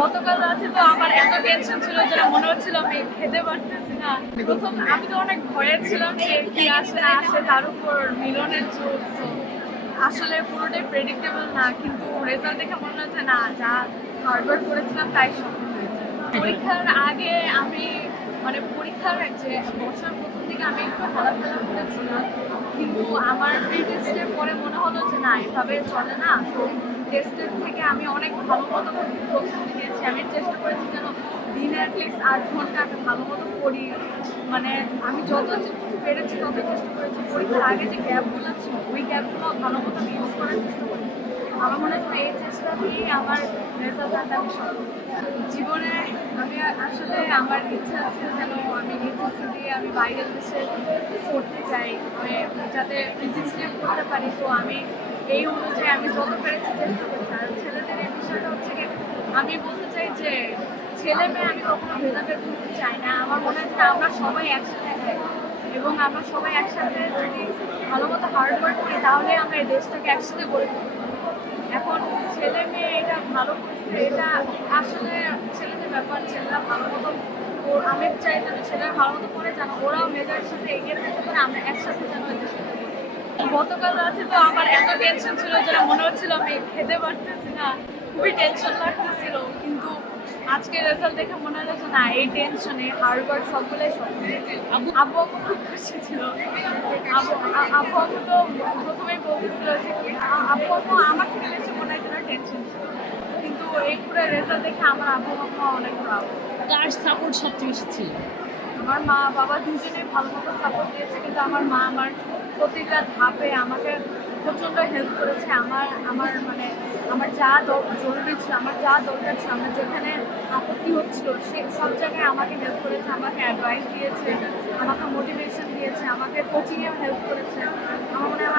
গতকাল রাতে তো আমার এত টেনশন ছিল যে মনে হচ্ছিল আমি খেতে পারতেছি না। প্রথম আমি তো অনেক ভয়ে ছিলাম যে কি আসে না আসে, তার উপর মিলনের যুগ, তো আসলে পুরোটাই প্রেডিক্টেবল না, কিন্তু রেজাল্ট দেখে মনে হচ্ছে না যা হার্ডওয়ার্ক করেছিলাম তাই সফল হয়েছে। পরীক্ষার আগে আমি মানে পরীক্ষার যে বছর প্রথম দিকে আমি একটু হেলাফেলা করেছিলাম, কিন্তু আমার প্রি টেস্টের পরে মনে হলো যে না এভাবে চলে না। তো টেস্টের থেকে আমি অনেক ভালো মতো প্রস্তুতি নিয়েছি। আমি চেষ্টা করেছি যেন দিনে অ্যাটলিস্ট 8 ঘন্টা আমি ভালো মতো পড়ি। মানে আমি যত পেরেছি তত চেষ্টা করেছি। পরীক্ষার আগে যে গ্যাপগুলো ছিল ওই গ্যাপগুলো ভালো মতো আমি ইউজ করার চেষ্টা করেছি। আমার মনে হয় এই চেষ্টা দিয়েই আমার রেজাল্ট আমি সফল। জীবনে আমি আসলে আমার ইচ্ছা আছে যেন আমি এইচএসসি দিয়ে আমি বাইরের দেশে পড়তে চাই, যাতে ফিজিক্স নিয়ে পড়তে পারি। তো আমি এই অনুযায়ী আমি যত পেরেছি চেষ্টা করছি। আর ছেলেদের এই বিষয়টা হচ্ছে কি, আমি বলতে চাই যে ছেলে মেয়ে আমি কখনো ভেদাভেদ করতে চাই না। আমার মনে হয় যে আমরা সবাই একসাথে এক, এবং আমরা সবাই একসাথে যদি ভালো মতো হার্ডওয়ার্ক করি তাহলে আমরা এই দেশটাকে একসাথে গড়ে তুলতে পারি। এখন ছেলে মেয়ে এটা ভালো করছে, এটা আসলে ছেলেদের ব্যাপার। ছেলেরা ভালো মতো, আমি চাই যেন ছেলেরা ভালো মতো করে যেন ওরাও মেয়েদের সাথে এগিয়ে থাকতে পারে, আমরা একসাথে যেন এই দেশটাকে গড়ে তুলি। গতকাল রাতে তো আমার এত টেনশন ছিল যে মনে হচ্ছিল আমি খেতে পারতেছি না, খুবই টেনশন লাগতেছিল। কিন্তু আজকে রেজাল্ট দেখে মনে হলো যে না এই টেনশনে হার্ডওয়ার্ক সবগুলোই সফল। আব্বু আম্মু খুব খুশি ছিল। আব্বু আম্মু তো প্রথমেই বলতেছিল যে আব্বু আম্মু আমার থেকে বেশি মনে হয় যেন টেনশন ছিল, কিন্তু এই পুরো রেজাল্ট দেখে আমার আব্বু আম্মু অনেক প্রাউড। কার সাপোর্ট সবচেয়ে বেশি ছিল? আমার মা বাবা দুজনেই ভালো মতো সাপোর্ট দিয়েছে, কিন্তু আমার মা আমার প্রতিটা ধাপে আমাকে প্রচণ্ড হেল্প করেছে। আমার মানে আমার যা জরুরি ছিল, আমার যা দরকার ছিল, আমার যেখানে আপত্তি হচ্ছিল সে সব জায়গায় আমাকে হেল্প করেছে, আমাকে অ্যাডভাইস দিয়েছে, আমাকে মোটিভেশন দিয়েছে, আমাকে কোচিংয়েও হেল্প করেছে। আমার মনে হয়